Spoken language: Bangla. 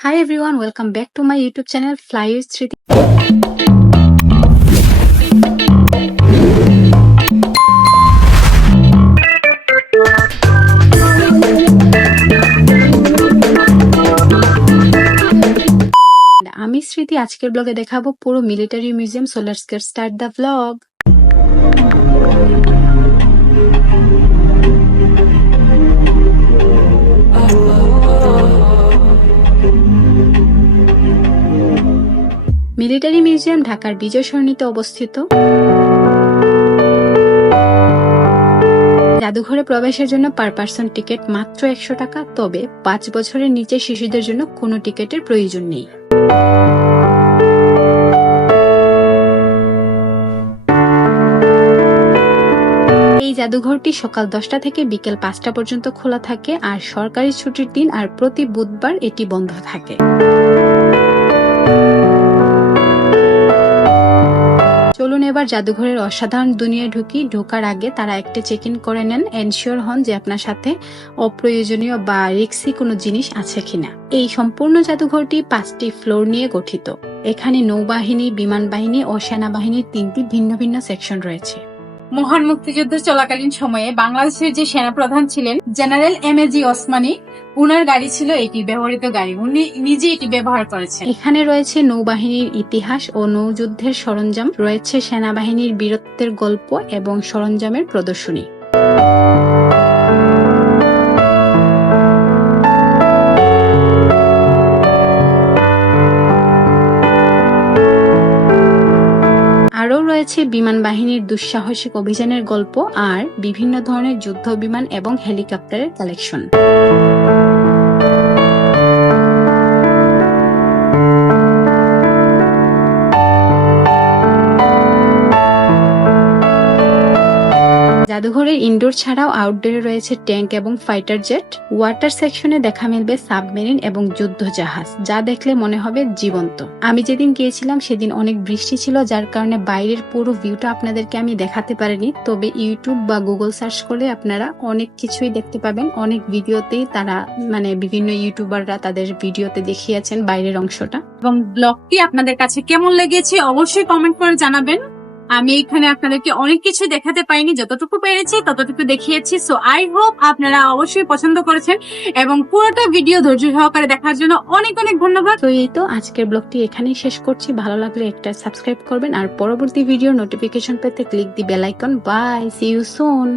Hi everyone, welcome back to my YouTube channel Fly with Sriti. আমি স্মৃতি আজকের ব্লগে দেখাবো পুরো মিলিটারি মিউজিয়াম সোলার স্কেট start the blog military museum ঢাকার বিজয় সরণিতে অবস্থিত। জাদুঘরে প্রবেশের জন্য পার পার্সন টিকিট মাত্র একশো টাকা, তবে পাঁচ বছরের নিচে শিশুদের জন্য কোনো টিকিটের প্রয়োজন নেই। এই জাদুঘরটি সকাল দশটা থেকে বিকেল পাঁচটা পর্যন্ত খোলা থাকে, আর সরকারি ছুটির দিন আর প্রতি বুধবার এটি বন্ধ থাকে। চলুন এবার জাদুঘরের অসাধারণ দুনিয়া ঢুকি, ঢোকার আগে তারা একটা চেক ইন করে নেন এনশিওর হন যে আপনার সাথে অপ্রয়োজনীয় বা রিক্সি কোনো জিনিস আছে কিনা। এই সম্পূর্ণ জাদুঘরটি পাঁচটি ফ্লোর নিয়ে গঠিত। এখানে নৌবাহিনী, বিমান বাহিনী ও সেনাবাহিনীর তিনটি ভিন্ন ভিন্ন সেকশন রয়েছে। মহান মুক্তিযুদ্ধ চলাকালীন সময়ে বাংলাদেশের যে সেনাপ্রধান ছিলেন general M A G Osmani, উনার গাড়ি ছিল এটি ব্যবহৃত গাড়ি। উনি নিজে এটি ব্যবহার করেছেন। এখানে রয়েছে নৌবাহিনীর ইতিহাস ও নৌযুদ্ধের সরঞ্জাম, রয়েছে সেনাবাহিনীর বীরত্বের গল্প এবং সরঞ্জামের প্রদর্শনী। আরও রয়েছে বিমান বাহিনীর দুঃসাহসিক অভিযানের গল্প আর বিভিন্ন ধরনের যুদ্ধ বিমান এবং হেলিকপ্টারের কালেকশন। জাদুঘরের ইনডোর ছাড়াও আউটডোরে রয়েছে ট্যাঙ্ক এবং ফাইটার জেট। ওয়াটার সেকশনে দেখা মিলবে সাবমেরিন এবং যুদ্ধ জাহাজ যা দেখলে মনে হবে জীবন্ত। আমি যেদিন গিয়েছিলাম সেদিন অনেক বৃষ্টি ছিল, যার কারণে বাইরের পুরো ভিউটা আপনাদেরকে আমি দেখাতে পারিনি। তবে ইউটিউব বা গুগল সার্চ করলে আপনারা অনেক কিছুই দেখতে পাবেন। অনেক ভিডিওতেই তারা মানে বিভিন্ন ইউটিউবাররা তাদের ভিডিওতে দেখিয়েছেন বাইরের অংশটা। এবং ব্লগটি আপনাদের কাছে কেমন লেগেছে অবশ্যই কমেন্ট করে জানাবেন। আমি এখানে আপনাদেরকে অনেক কিছু দেখাতে পাইনি, যতটুকু পেরেছি ততটুকু দেখিয়েছি। সো আই হোপ আপনারা অবশ্যই পছন্দ করেছেন এবং পুরোটা ভিডিও ধৈর্য সহকারে দেখার জন্য অনেক অনেক ধন্যবাদ। তো এই তো, আজকের ব্লগটি এখানেই শেষ করছি। ভালো লাগলে একটা সাবস্ক্রাইব করবেন আর পরবর্তী ভিডিও নোটিফিকেশন পেতে click the bell icon bye see you soon